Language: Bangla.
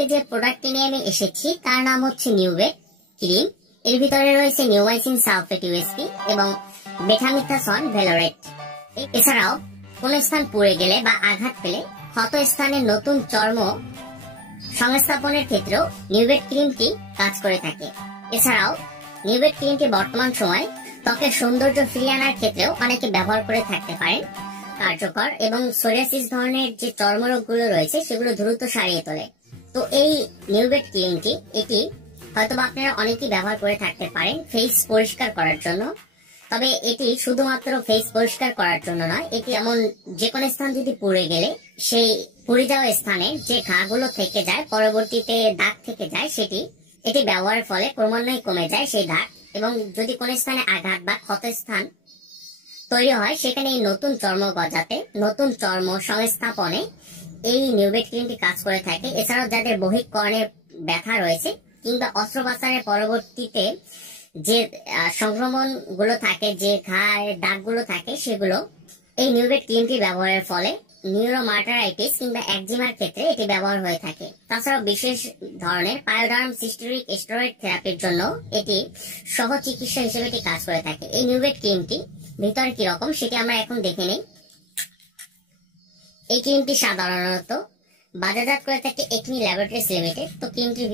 আজকে যে প্রোডাক্টটি নিয়ে আমি এসেছি তার নাম হচ্ছে নিউভেট ক্রিম। এর ভিতরে রয়েছে নিওমাইসিন সালফেট ইউএসপি এবং বেটামিথাসন ভ্যালোরেট। এছাড়াও কোন স্থান পুড়ে গেলে বা আঘাত পেলে ক্ষত স্থানে নতুন চর্ম সংস্থাপনের ক্ষেত্রেও নিউভেট ক্রিমটি কাজ করে থাকে। এছাড়াও নিউভেট ক্রিমটি বর্তমান সময় ত্বকের সৌন্দর্য ফিরিয়ে আনার ক্ষেত্রেও অনেকে ব্যবহার করে থাকতে পারেন। কার্যকর এবং সোরিয়াসিস ধরনের যে চর্মরোগগুলো রয়েছে সেগুলো দ্রুত সারিয়ে তোলে। তো এই নিউভেট ক্রিমটি এটি হয়তোবা আপনারা অনেকেই ব্যবহার করে থাকতে পারেন ফেস পরিষ্কার করার জন্য। তবে এটি শুধুমাত্র ফেস পরিষ্কার করার জন্য নয়, এটি এমন যে কোনো স্থান যদি পুড়ে গেলে সেই পুড়ে যাওয়া স্থানে যে ঘাগুলো থেকে যায়, পরবর্তীতে দাগ থেকে যায়, এটি ব্যবহারের ফলে ক্রমান্বয়ে কমে যায় সেই দাগ। এবং যদি কোনো স্থানে আঘাত বা ক্ষত স্থান তৈরি হয় সেখানে এই নতুন চর্ম গজাতে, নতুন চর্ম সংস্থাপনে এই নিউভেট ক্রিমটি কাজ করে থাকে। এছাড়াও যাদের বহিঃ কর্ণে ব্যথা রয়েছে কিংবা অস্ত্রোপচারের পরবর্তীতে যে সংক্রমণ গুলো থাকে, যে ঘায়ের দাগগুলো থাকে, সেগুলো এই নিউভেট ক্রিমটি ব্যবহারের ফলে নিউরোমার্টারাইটিস কিংবা একজিমার ক্ষেত্রে এটি ব্যবহার হয়ে থাকে। তাছাড়াও বিশেষ ধরনের পায়োডার্ম সিস্টেরিক স্টেরয়েড থেরাপির জন্য এটি সহ চিকিৎসা হিসেবে এটি কাজ করে থাকে। এই নিউভেট ক্রিমটি ভিতরে কি রকম সেটি আমরা এখন দেখে নেই। এই ক্রিমটি সাধারণত বাজারজাত করে থাকে একমি ল্যাবরেটরিজ লিমিটেড। তো ক্রিমটির